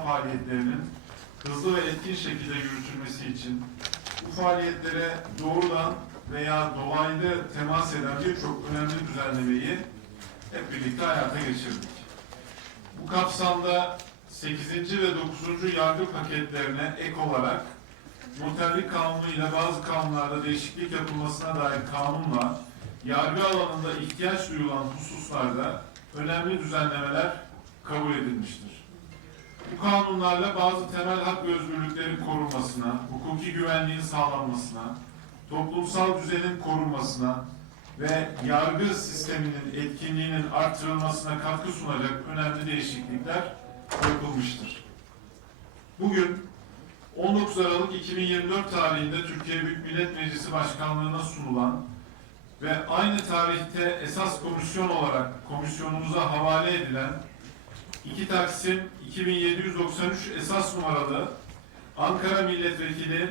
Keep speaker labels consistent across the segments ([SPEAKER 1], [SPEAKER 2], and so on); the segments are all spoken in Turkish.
[SPEAKER 1] faaliyetlerinin hızlı ve etkin şekilde yürütülmesi için bu faaliyetlere doğrudan veya dolaylı temas eden birçok önemli düzenlemeyi hep birlikte hayata geçirdik. Bu kapsamda 8. ve 9. yargı paketlerine ek olarak noterlik kanunu ile bazı kanunlarda değişiklik yapılmasına dair kanunla yargı alanında ihtiyaç duyulan hususlarda önemli düzenlemeler kabul edilmiştir. Bu kanunlarla bazı temel hak ve özgürlüklerin korunmasına, hukuki güvenliğin sağlanmasına, toplumsal düzenin korunmasına ve yargı sisteminin etkinliğinin artırılmasına katkı sunacak önemli değişiklikler yapılmıştır. Bugün 19 Aralık 2024 tarihinde Türkiye Büyük Millet Meclisi Başkanlığı'na sunulan ve aynı tarihte esas komisyon olarak komisyonumuza havale edilen 2 Taksim 2793 esas numaralı Ankara Milletvekili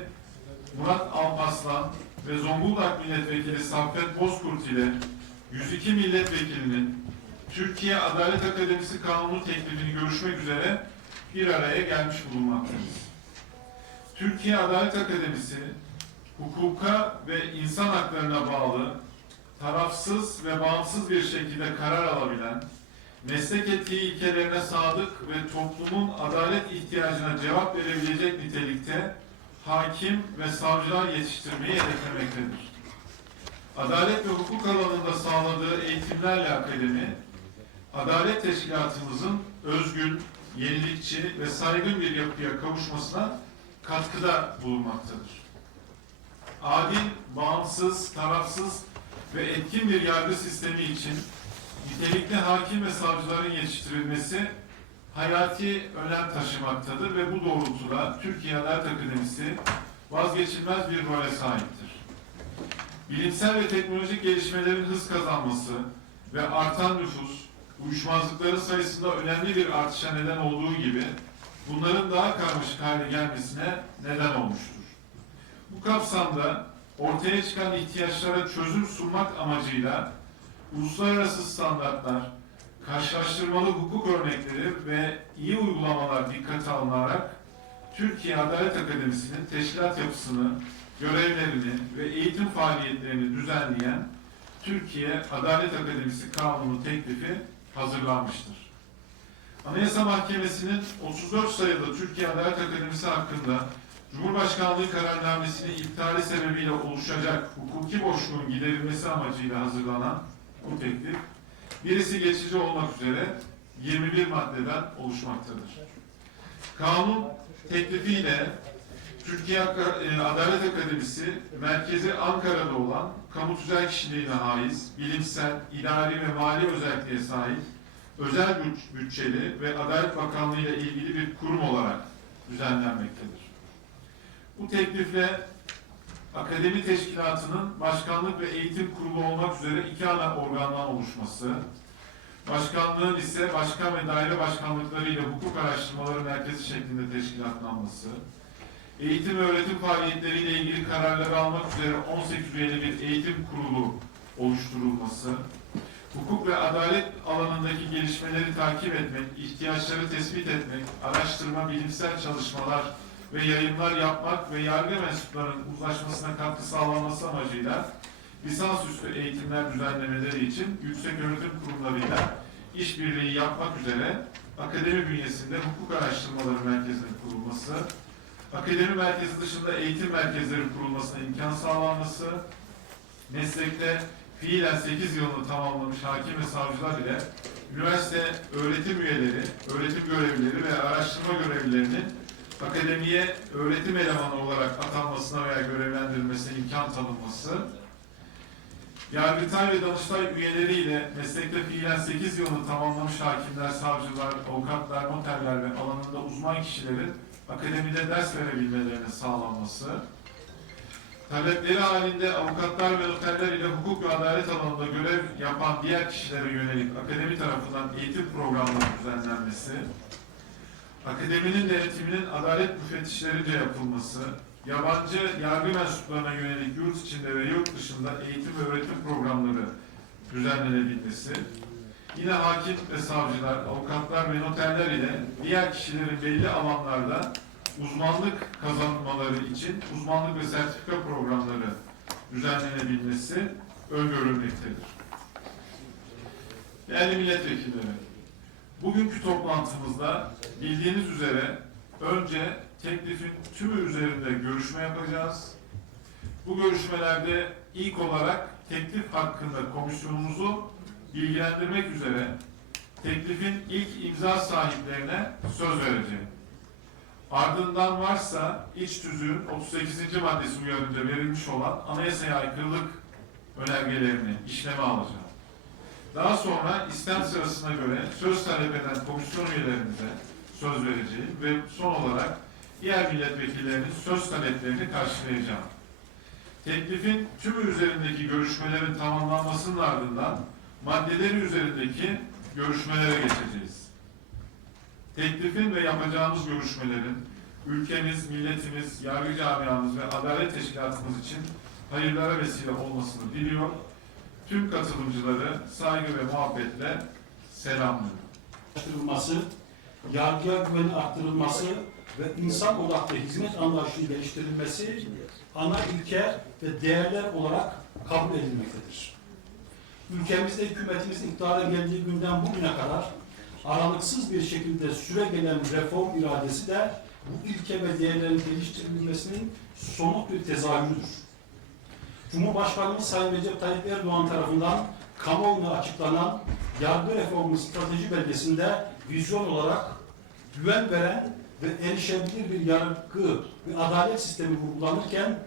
[SPEAKER 1] Murat Alpaslan ve Zonguldak Milletvekili Saffet Bozkurt ile 102 milletvekilinin Türkiye Adalet Akademisi Kanunu teklifini görüşmek üzere bir araya gelmiş bulunmaktayız. Türkiye Adalet Akademisi hukuka ve insan haklarına bağlı tarafsız ve bağımsız bir şekilde karar alabilen meslek etiği ilkelerine sadık ve toplumun adalet ihtiyacına cevap verebilecek nitelikte hakim ve savcılar yetiştirmeyi hedeflemektedir. Adalet ve hukuk alanında sağladığı eğitimlerle akademi, adalet teşkilatımızın özgün, yenilikçi ve saygın bir yapıya kavuşmasına katkıda bulunmaktadır. Adil, bağımsız, tarafsız ve etkin bir yargı sistemi için nitelikli hakim ve savcıların yetiştirilmesi hayati önem taşımaktadır ve bu doğrultuda Türkiye Adalet Akademisi vazgeçilmez bir role sahiptir. Bilimsel ve teknolojik gelişmelerin hız kazanması ve artan nüfus, uyuşmazlıkların sayısında önemli bir artışa neden olduğu gibi bunların daha karmaşık hale gelmesine neden olmuştur. Bu kapsamda ortaya çıkan ihtiyaçlara çözüm sunmak amacıyla uluslararası standartlar, karşılaştırmalı hukuk örnekleri ve iyi uygulamalar dikkate alınarak Türkiye Adalet Akademisi'nin teşkilat yapısını, görevlerini ve eğitim faaliyetlerini düzenleyen Türkiye Adalet Akademisi Kanunu teklifi hazırlanmıştır. Anayasa Mahkemesi'nin 34 sayılı Türkiye Adalet Akademisi hakkında Cumhurbaşkanlığı kararnamesinin iptali sebebiyle oluşacak hukuki boşluğun giderilmesi amacıyla hazırlanan bu teklif birisi geçici olmak üzere 21 maddeden oluşmaktadır. Kanun teklifiyle Türkiye e, Adalet Akademisi merkezi Ankara'da olan kamu tüzel kişiliğine haiz, bilimsel, idari ve mali özelliğe sahip özel büt- bütçeli ve Adalet Bakanlığı ile ilgili bir kurum olarak düzenlenmektedir. Bu teklifle akademi teşkilatının başkanlık ve eğitim kurulu olmak üzere iki ana organdan oluşması, başkanlığın ise başkan ve daire başkanlıkları hukuk araştırmaları merkezi şeklinde teşkilatlanması, eğitim ve öğretim faaliyetleriyle ilgili kararları almak üzere 18 üyeli bir eğitim kurulu oluşturulması, hukuk ve adalet alanındaki gelişmeleri takip etmek, ihtiyaçları tespit etmek, araştırma, bilimsel çalışmalar ve yayınlar yapmak ve yargı mensuplarının uzlaşmasına katkı sağlanması amacıyla lisansüstü eğitimler düzenlemeleri için yüksek öğretim kurumlarıyla işbirliği yapmak üzere akademi bünyesinde hukuk araştırmaları merkezinin kurulması, akademi merkezi dışında eğitim merkezleri kurulmasına imkan sağlanması, meslekte fiilen 8 yılını tamamlamış hakim ve savcılar ile üniversite öğretim üyeleri, öğretim görevlileri ve araştırma görevlilerinin akademiye öğretim elemanı olarak atanmasına veya görevlendirilmesine imkan tanınması, Yargıtay ve Danıştay üyeleriyle meslekte fiilen 8 yılını tamamlamış hakimler, savcılar, avukatlar, noterler ve alanında uzman kişilerin akademide ders verebilmelerinin sağlanması, talepleri halinde avukatlar ve noterler ile hukuk ve adalet alanında görev yapan diğer kişilere yönelik akademi tarafından eğitim programları düzenlenmesi, akademinin denetiminin adalet müfettişlerince yapılması, yabancı yargı mensuplarına yönelik yurt içinde ve yurt dışında eğitim ve öğretim programları düzenlenebilmesi, yine hakim ve savcılar, avukatlar ve noterler ile diğer kişilerin belli alanlarda uzmanlık kazanmaları için uzmanlık ve sertifika programları düzenlenebilmesi öngörülmektedir. Değerli milletvekilleri, bugünkü toplantımızda bildiğiniz üzere önce teklifin tümü üzerinde görüşme yapacağız. Bu görüşmelerde ilk olarak teklif hakkında komisyonumuzu bilgilendirmek üzere teklifin ilk imza sahiplerine söz vereceğim. Ardından varsa iç tüzüğün 38. maddesi uyarınca verilmiş olan anayasaya aykırılık önergelerini işleme alacağım. Daha sonra istem sırasına göre söz talep eden komisyon üyelerimize söz vereceğim ve son olarak diğer milletvekillerinin söz taleplerini karşılayacağım. Teklifin tümü üzerindeki görüşmelerin tamamlanmasının ardından maddeleri üzerindeki görüşmelere geçeceğiz. Teklifin ve yapacağımız görüşmelerin ülkemiz, milletimiz, yargı camiamız ve adalet teşkilatımız için hayırlara vesile olmasını diliyor. Tüm katılımcıları saygı ve muhabbetle selamlıyorum.
[SPEAKER 2] arttırılması, yargıya güvenin arttırılması ve insan odaklı hizmet anlayışının geliştirilmesi ana ilke ve değerler olarak kabul edilmektedir. Ülkemizde hükümetimizin iktidara geldiği günden bugüne kadar aralıksız bir şekilde süre gelen reform iradesi de bu ilke ve değerlerin geliştirilmesinin somut bir tezahürüdür. Cumhurbaşkanımız Sayın Recep Tayyip Erdoğan tarafından kamuoyuna açıklanan yargı reformu strateji belgesinde vizyon olarak güven veren ve erişebilir bir yargı ve adalet sistemi vurgulanırken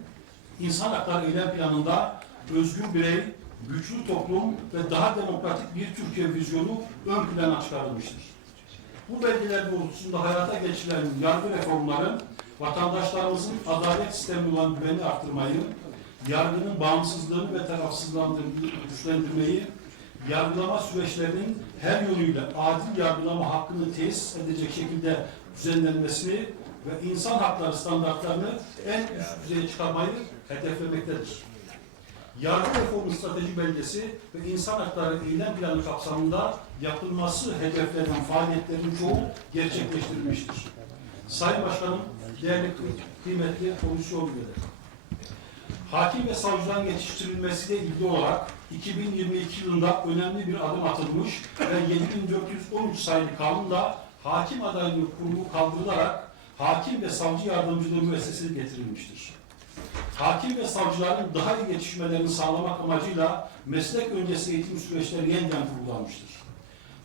[SPEAKER 2] insan hakları eylem planında özgür birey, güçlü toplum ve daha demokratik bir Türkiye vizyonu ön plana çıkarılmıştır. Bu belgeler doğrultusunda hayata geçirilen yargı reformları vatandaşlarımızın adalet sistemi olan güveni arttırmayı, yargının bağımsızlığını ve tarafsızlığını güçlendirmeyi, yargılama süreçlerinin her yönüyle adil yargılama hakkını tesis edecek şekilde düzenlenmesini ve insan hakları standartlarını en üst düzeye çıkarmayı hedeflemektedir. Yargı reformu strateji belgesi ve insan hakları eylem planı kapsamında yapılması hedeflenen faaliyetlerin çoğu gerçekleştirilmiştir. Sayın Başkanım, değerli kıymetli komisyon üyeleri, hakim ve savcıların yetiştirilmesiyle ilgili olarak 2022 yılında önemli bir adım atılmış ve 7413 sayılı kanunda hakim adaylığı kurumu kaldırılarak hakim ve savcı yardımcılığı müessesesi getirilmiştir. Hakim ve savcıların daha iyi yetişmelerini sağlamak amacıyla meslek öncesi eğitim süreçleri yeniden kurgulanmıştır.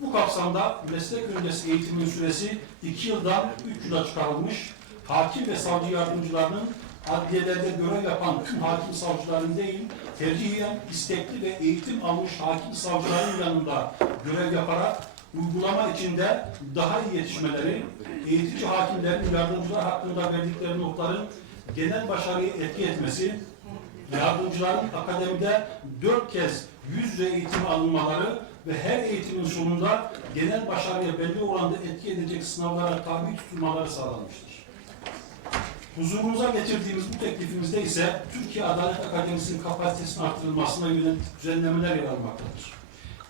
[SPEAKER 2] Bu kapsamda meslek öncesi eğitimin süresi 2 yıldan 3 yıla çıkarılmış, hakim ve savcı yardımcılarının adliyelerde görev yapan hakim savcıların değil, tercihen istekli ve eğitim almış hakim savcıların yanında görev yaparak uygulama içinde daha iyi yetişmeleri, eğitici hakimlerin yardımcılar hakkında verdikleri notların genel başarıyı etki etmesi, yardımcıların akademide dört kez yüz yüze eğitim alınmaları ve her eğitimin sonunda genel başarıya belli oranda etki edecek sınavlara tabi tutulmaları sağlanmıştır. Huzurunuza getirdiğimiz bu teklifimizde ise Türkiye Adalet Akademisi'nin kapasitesinin artırılmasına yönelik düzenlemeler yer almaktadır.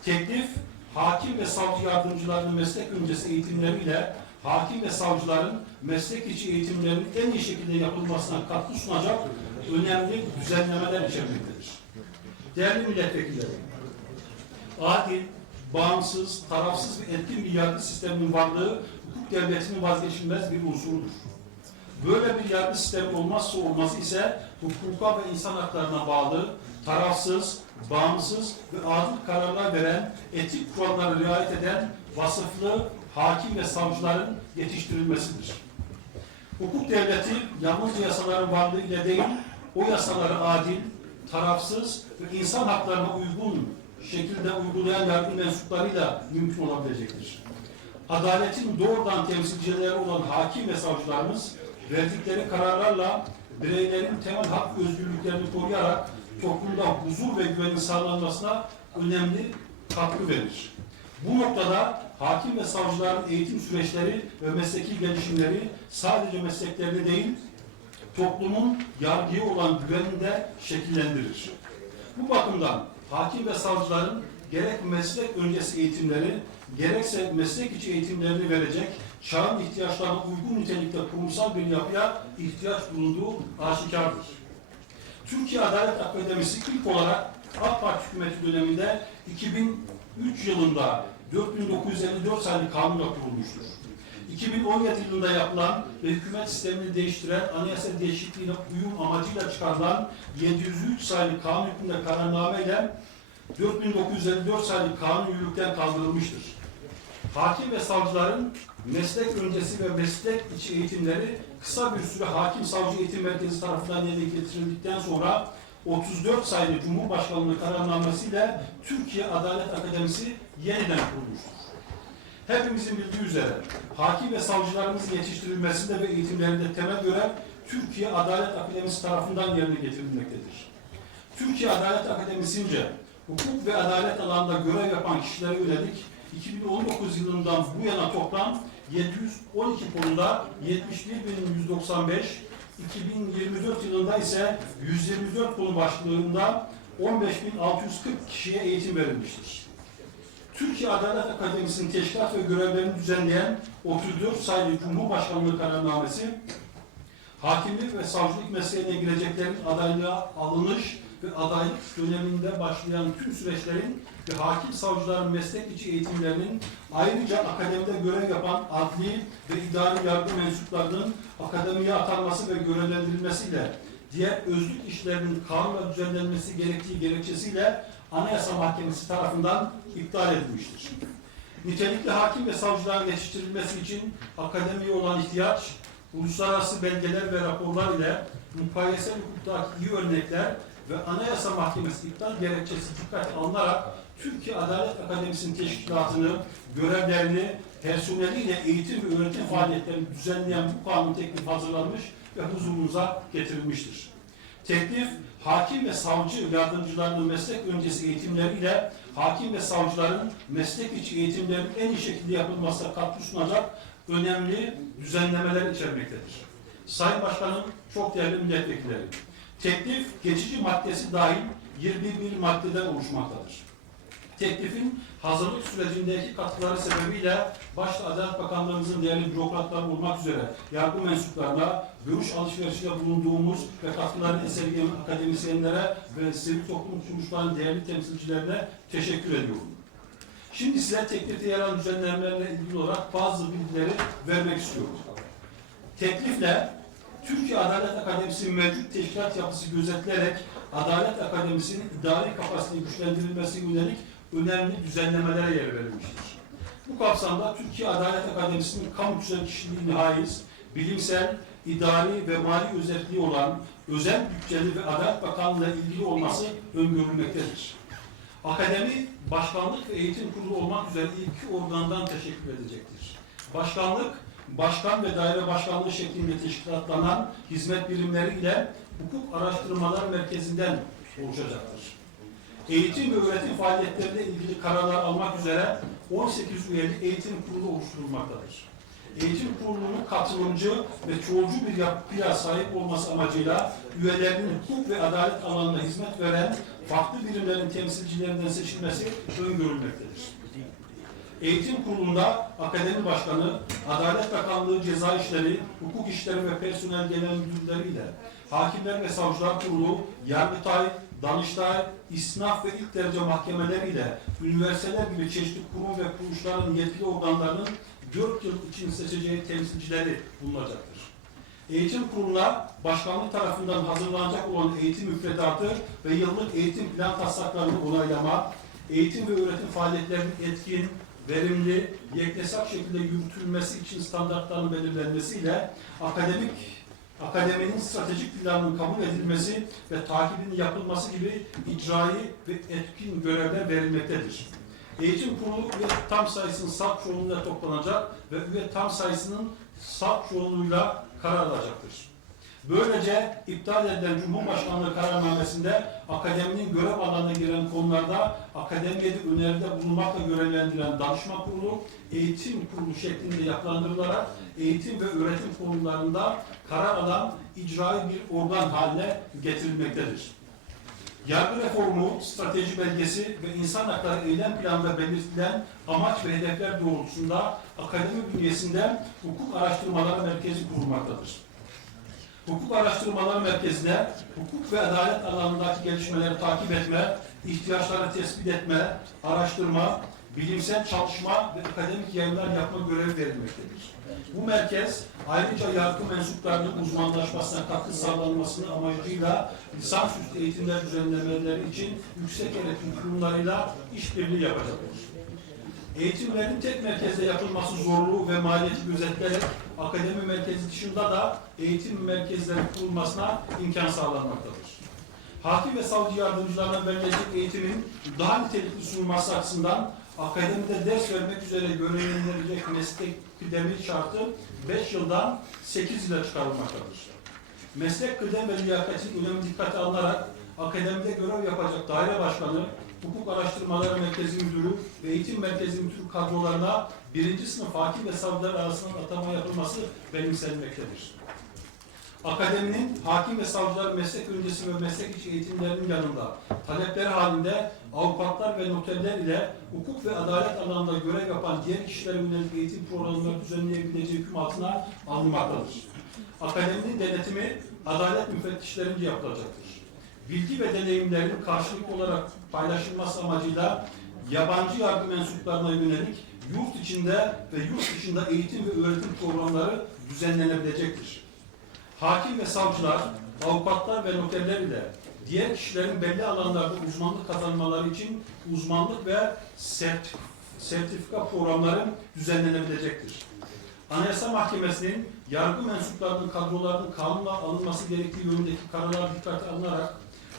[SPEAKER 2] Teklif, hakim ve savcı yardımcılarının meslek öncesi eğitimleriyle hakim ve savcıların meslek içi eğitimlerinin en iyi şekilde yapılmasına katkı sunacak önemli düzenlemeler içermektedir. Değerli milletvekilleri, adil, bağımsız, tarafsız ve etkin bir yargı sisteminin varlığı hukuk devletinin vazgeçilmez bir unsurudur. Böyle bir yargı sistemi olmazsa olmazı ise hukuka ve insan haklarına bağlı, tarafsız, bağımsız ve adil kararlar veren, etik kurallara riayet eden vasıflı hakim ve savcıların yetiştirilmesidir. Hukuk devleti yalnızca yasaların varlığı ile değil, o yasaları adil, tarafsız ve insan haklarına uygun şekilde uygulayan yargı mensuplarıyla mümkün olabilecektir. Adaletin doğrudan temsilcileri olan hakim ve savcılarımız verdikleri kararlarla bireylerin temel hak ve özgürlüklerini koruyarak toplumda huzur ve güvenin sağlanmasına önemli katkı verir. Bu noktada hakim ve savcıların eğitim süreçleri ve mesleki gelişimleri sadece mesleklerini değil, toplumun yargıya olan güvenini de şekillendirir. Bu bakımdan hakim ve savcıların gerek meslek öncesi eğitimleri, gerekse meslek içi eğitimlerini verecek, çağın ihtiyaçlarına uygun nitelikte kurumsal bir yapıya ihtiyaç bulunduğu aşikardır. Türkiye Adalet Akademisi ilk olarak AK Parti hükümeti döneminde 2003 yılında 4954 sayılı kanunla kurulmuştur. 2017 yılında yapılan ve hükümet sistemini değiştiren anayasa değişikliğine uyum amacıyla çıkarılan 703 sayılı kanun hükmünde kararname ile 4954 sayılı kanun yürürlükten kaldırılmıştır. Hakim ve savcıların meslek öncesi ve meslek içi eğitimleri kısa bir süre Hakim Savcı Eğitim Merkezi tarafından yerine getirildikten sonra 34 sayılı Cumhurbaşkanlığı kararnamesiyle Türkiye Adalet Akademisi yeniden kurulmuştur. Hepimizin bildiği üzere hakim ve savcılarımızın yetiştirilmesinde ve eğitimlerinde temel görev Türkiye Adalet Akademisi tarafından yerine getirilmektedir. Türkiye Adalet Akademisi'nce hukuk ve adalet alanında görev yapan kişilere yönelik 2019 yılından bu yana toplam 712 konuda 71.195, 2024 yılında ise 124 konu başlığında 15.640 kişiye eğitim verilmiştir. Türkiye Adalet Akademisi'nin teşkilat ve görevlerini düzenleyen 34 sayılı Cumhurbaşkanlığı kararnamesi, hakimlik ve savcılık mesleğine gireceklerin adaylığa alınış ve adaylık döneminde başlayan tüm süreçlerin ve hakim savcıların meslek içi eğitimlerinin ayrıca akademide görev yapan adli ve idari yargı mensuplarının akademiye atanması ve görevlendirilmesiyle diğer özlük işlerinin kanunla düzenlenmesi gerektiği gerekçesiyle Anayasa Mahkemesi tarafından iptal edilmiştir. Nitelikli hakim ve savcıların yetiştirilmesi için akademiye olan ihtiyaç, uluslararası belgeler ve raporlar ile mukayesel hukuktaki iyi örnekler ve Anayasa Mahkemesi iptal gerekçesi dikkate alınarak Türkiye Adalet Akademisi'nin teşkilatını, görevlerini, personeliyle eğitim ve öğretim faaliyetlerini düzenleyen bu kanun teklif hazırlanmış ve huzurunuza getirilmiştir. Teklif, hakim ve savcı yardımcılarının meslek öncesi eğitimleriyle hakim ve savcıların meslek içi eğitimlerinin en iyi şekilde yapılmasına katkı sunacak önemli düzenlemeler içermektedir. Sayın Başkanım, çok değerli milletvekilleri, teklif geçici maddesi dahil 21 maddeden oluşmaktadır. Teklifin hazırlık sürecindeki katkıları sebebiyle başta Adalet Bakanlığımızın değerli bürokratları olmak üzere yargı mensuplarına, görüş alışverişinde bulunduğumuz ve katkılarını esirgeyen akademisyenlere ve sivil toplum kuruluşlarının değerli temsilcilerine teşekkür ediyorum. Şimdi size teklifte yer alan düzenlemelerle ilgili olarak bazı bilgileri vermek istiyorum. Teklifle Türkiye Adalet Akademisi'nin mevcut teşkilat yapısı gözetilerek Adalet Akademisi'nin idari kapasitenin güçlendirilmesi yönelik önemli düzenlemelere yer verilmiştir. Bu kapsamda Türkiye Adalet Akademisi'nin kamu tüzel kişiliğine haiz, bilimsel, idari ve mali özelliği olan özel bütçeli ve Adalet Bakanlığı ilgili olması öngörülmektedir. Akademi, başkanlık ve eğitim kurulu olmak üzere iki organdan teşekkür edecektir. Başkanlık, başkan ve daire başkanlığı şeklinde teşkilatlanan hizmet birimleri ile hukuk araştırmalar merkezinden oluşacaktır. Eğitim ve öğretim faaliyetleriyle ilgili kararlar almak üzere 18 üyeli eğitim kurulu oluşturulmaktadır. Eğitim kurulunun katılımcı ve çoğulcu bir yapıya sahip olması amacıyla üyelerinin hukuk ve adalet alanında hizmet veren farklı birimlerin temsilcilerinden seçilmesi öngörülmektedir. Eğitim Kurulu'nda Akademi Başkanı, Adalet Bakanlığı Ceza İşleri, Hukuk İşleri ve Personel Genel Müdürleri ile Hakimler ve Savcılar Kurulu, Yargıtay, Danıştay, İsnaf ve ilk derece mahkemeler ile üniversiteler gibi çeşitli kurum ve kuruluşların yetkili organlarının 4 yıl için seçeceği temsilcileri bulunacaktır. Eğitim kuruluna başkanlık tarafından hazırlanacak olan eğitim müfredatı ve yıllık eğitim plan taslaklarını onaylama, eğitim ve öğretim faaliyetlerinin etkin, verimli, yeknesak şekilde yürütülmesi için standartların belirlenmesiyle akademik akademinin stratejik planının kabul edilmesi ve takibinin yapılması gibi icraî ve etkin görevler verilmektedir. Eğitim kurulu üye tam sayısının salt çoğunluğuyla toplanacak ve üye tam sayısının salt çoğunluğuyla karar alacaktır. Böylece iptal edilen Cumhurbaşkanlığı kararnamesinde akademinin görev alanına giren konularda akademiye de öneride bulunmakla görevlendiren danışma kurulu, eğitim kurulu şeklinde yapılandırılarak eğitim ve öğretim konularında karar alan icraî bir organ haline getirilmektedir. Yargı reformu, strateji belgesi ve insan hakları eylem planında belirtilen amaç ve hedefler doğrultusunda akademi bünyesinde hukuk araştırmaları merkezi kurulmaktadır. Hukuk Araştırmaları Merkezi'ne hukuk ve adalet alanındaki gelişmeleri takip etme, ihtiyaçları tespit etme, araştırma, bilimsel çalışma ve akademik yayınlar yapma görevi verilmektedir. Bu merkez ayrıca yargı mensuplarının uzmanlaşmasına katkı sağlanmasını amacıyla lisansüstü eğitimler düzenlemeleri için yüksek öğretim kurumlarıyla işbirliği yapacaktır. Eğitimlerin tek merkezde yapılması zorluğu ve maliyeti gözetilerek akademi merkezi dışında da eğitim merkezleri kurulmasına imkan sağlanmaktadır. Hakim ve savcı yardımcılarına verilecek eğitimin daha nitelikli sunulması açısından akademide ders vermek üzere görevlendirilecek meslek kıdemi şartı 5 yıldan 8 yıla çıkarılmaktadır. Meslek kıdem ve liyakatin önemi dikkate alınarak akademide görev yapacak daire başkanı, hukuk araştırmaları merkezi müdürü ve eğitim merkezi müdürü kadrolarına birinci sınıf hakim ve savcılar arasında atama yapılması benimsenmektedir. Akademinin hakim ve savcılar meslek öncesi ve meslek içi eğitimlerinin yanında talepleri halinde avukatlar ve noterler ile hukuk ve adalet alanında görev yapan diğer kişilere yönelik eğitim programları düzenleyebileceği hüküm altına alınmaktadır. Akademinin denetimi adalet müfettişlerince yapılacaktır. Bilgi ve deneyimlerin karşılıklı olarak paylaşılması amacıyla yabancı yargı mensuplarına yönelik yurt içinde ve yurt dışında eğitim ve öğretim programları düzenlenebilecektir. Hakim ve savcılar, avukatlar ve noterler ile diğer kişilerin belli alanlarda uzmanlık kazanmaları için uzmanlık ve sertif sertifika programları düzenlenebilecektir. Anayasa Mahkemesi'nin yargı mensuplarının kadrolarının kanunla alınması gerektiği yönündeki kararlar dikkate alınarak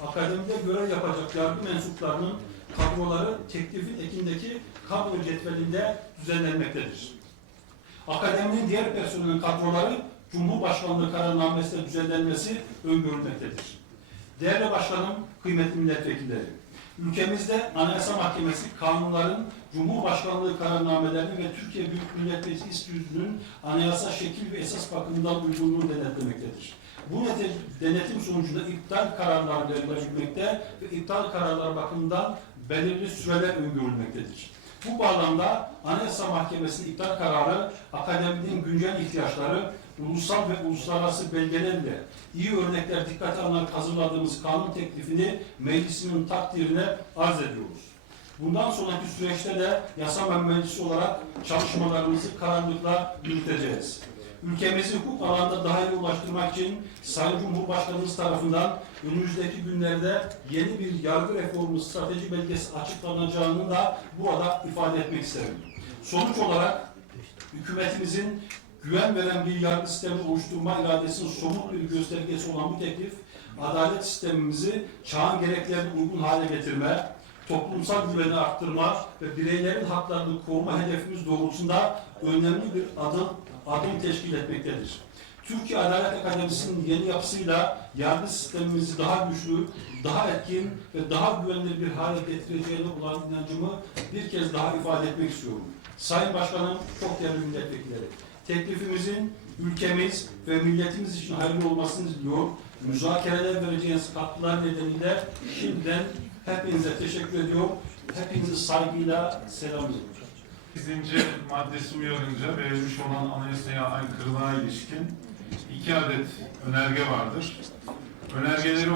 [SPEAKER 2] akademide görev yapacak yargı mensuplarının kadroları teklifin ekindeki kadro cetvelinde düzenlenmektedir. Akademinin diğer personelin kadroları Cumhurbaşkanlığı kararnamesinde düzenlenmesi öngörülmektedir. Değerli başkanım, kıymetli milletvekilleri, ülkemizde Anayasa Mahkemesi kanunların, Cumhurbaşkanlığı kararnamelerinin ve Türkiye Büyük Millet Meclisi Tüzüğü'nün anayasa şekil ve esas bakımından uygunluğunu denetlemektedir. Bu denetim sonucunda iptal kararları verilebilmekte ve iptal kararları bakımından belirli süreler öngörülmektedir. Bu bağlamda Anayasa Mahkemesi'nin iptal kararı akademinin güncel ihtiyaçları, ulusal ve uluslararası belgelerle iyi örnekler dikkate alınarak hazırladığımız kanun teklifini meclisinin takdirine arz ediyoruz. Bundan sonraki süreçte de yasa mühendisi olarak çalışmalarımızı kararlılıkla yürüteceğiz. Ülkemizi hukuk alanda daha iyi ulaştırmak için Sayın Cumhurbaşkanımız tarafından önümüzdeki günlerde yeni bir yargı reformu strateji belgesi açıklanacağını da burada ifade etmek isterim. Sonuç olarak hükümetimizin güven veren bir yargı sistemi oluşturma iradesinin somut bir göstergesi olan bu teklif, adalet sistemimizi çağın gereklerine uygun hale getirme, toplumsal güveni arttırma ve bireylerin haklarını koruma hedefimiz doğrultusunda önemli bir adım adım teşkil etmektedir. Türkiye Adalet Akademisi'nin yeni yapısıyla yargı sistemimizi daha güçlü, daha etkin ve daha güvenilir bir hale getireceğine olan inancımı bir kez daha ifade etmek istiyorum. Sayın Başkanım, çok değerli milletvekilleri, teklifimizin ülkemiz ve milletimiz için hayırlı olmasını diliyor. Müzakereler vereceğiniz katkılar nedeniyle şimdiden hepinize teşekkür ediyorum. Hepinizi saygıyla selamlıyorum.
[SPEAKER 1] 8. maddesi uyarınca verilmiş olan anayasaya aykırılığa ilişkin iki adet önerge vardır. Önergeleri